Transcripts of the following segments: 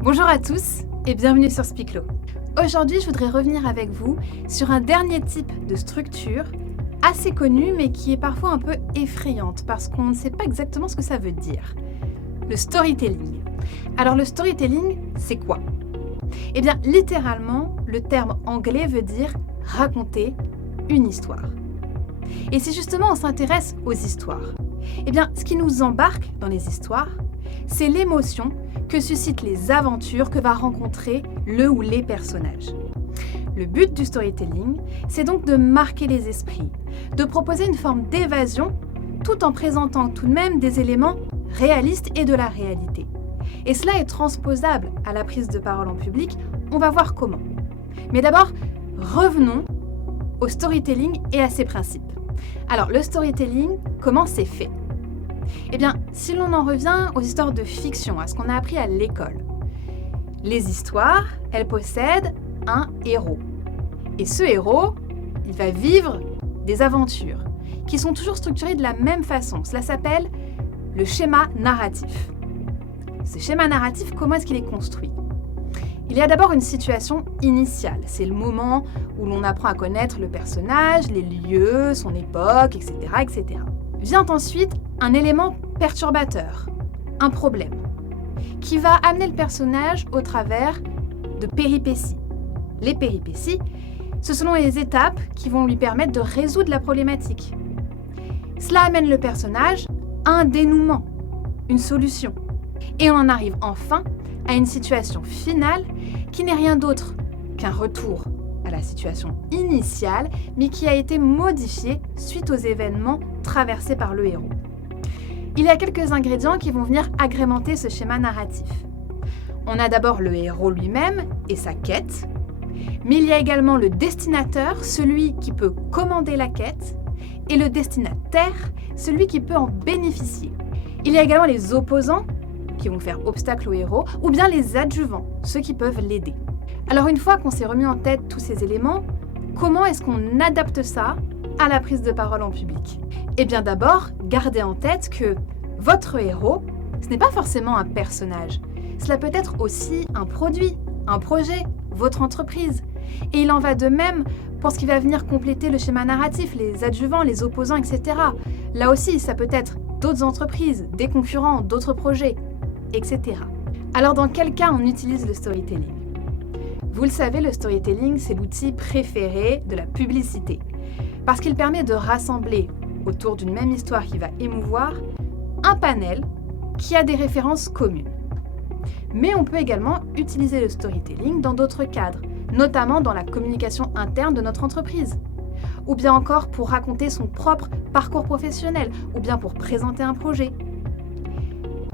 Bonjour à tous et bienvenue sur Spiclo. Aujourd'hui, je voudrais revenir avec vous sur un dernier type de structure assez connue mais qui est parfois un peu effrayante parce qu'on ne sait pas exactement ce que ça veut dire. Le storytelling. Alors le storytelling, c'est quoi ? Eh bien, littéralement, le terme anglais veut dire raconter une histoire. Et si justement on s'intéresse aux histoires, eh bien, ce qui nous embarque dans les histoires, c'est l'émotion que suscitent les aventures que va rencontrer le ou les personnages. Le but du storytelling, c'est donc de marquer les esprits, de proposer une forme d'évasion tout en présentant tout de même des éléments réalistes et de la réalité. Et cela est transposable à la prise de parole en public, on va voir comment. Mais d'abord, revenons au storytelling et à ses principes. Alors, le storytelling, comment c'est fait ? Eh bien, si l'on en revient aux histoires de fiction, à ce qu'on a appris à l'école, les histoires, elles possèdent un héros. Et ce héros, il va vivre des aventures qui sont toujours structurées de la même façon. Cela s'appelle le schéma narratif. Ce schéma narratif, comment est-ce qu'il est construit ? Il y a d'abord une situation initiale. C'est le moment où l'on apprend à connaître le personnage, les lieux, son époque, etc., etc. Vient ensuite un élément perturbateur, un problème, qui va amener le personnage au travers de péripéties. Les péripéties, ce sont les étapes qui vont lui permettre de résoudre la problématique. Cela amène le personnage à un dénouement, une solution. Et on en arrive enfin à une situation finale qui n'est rien d'autre qu'un retour à la situation initiale, mais qui a été modifiée suite aux événements traversés par le héros. Il y a quelques ingrédients qui vont venir agrémenter ce schéma narratif. On a d'abord le héros lui-même et sa quête, mais il y a également le destinateur, celui qui peut commander la quête, et le destinataire, celui qui peut en bénéficier. Il y a également les opposants, qui vont faire obstacle au héros, ou bien les adjuvants, ceux qui peuvent l'aider. Alors une fois qu'on s'est remis en tête tous ces éléments, comment est-ce qu'on adapte ça à la prise de parole en public ? Eh bien d'abord, gardez en tête que votre héros, ce n'est pas forcément un personnage. Cela peut être aussi un produit, un projet, votre entreprise. Et il en va de même pour ce qui va venir compléter le schéma narratif, les adjuvants, les opposants, etc. Là aussi, ça peut être d'autres entreprises, des concurrents, d'autres projets, etc. Alors dans quel cas on utilise le storytelling ? Vous le savez, le storytelling, c'est l'outil préféré de la publicité, parce qu'il permet de rassembler autour d'une même histoire qui va émouvoir un panel qui a des références communes. Mais on peut également utiliser le storytelling dans d'autres cadres, notamment dans la communication interne de notre entreprise, ou bien encore pour raconter son propre parcours professionnel, ou bien pour présenter un projet.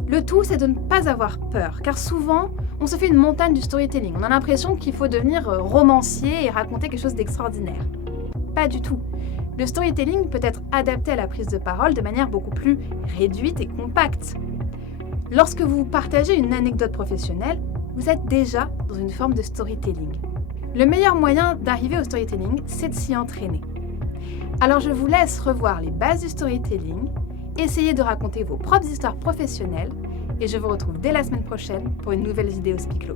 Le tout, c'est de ne pas avoir peur, car souvent, on se fait une montagne du storytelling. On a l'impression qu'il faut devenir romancier et raconter quelque chose d'extraordinaire. Pas du tout. Le storytelling peut être adapté à la prise de parole de manière beaucoup plus réduite et compacte. Lorsque vous partagez une anecdote professionnelle, vous êtes déjà dans une forme de storytelling. Le meilleur moyen d'arriver au storytelling, c'est de s'y entraîner. Alors je vous laisse revoir les bases du storytelling, essayez de raconter vos propres histoires professionnelles et je vous retrouve dès la semaine prochaine pour une nouvelle vidéo Spiclo.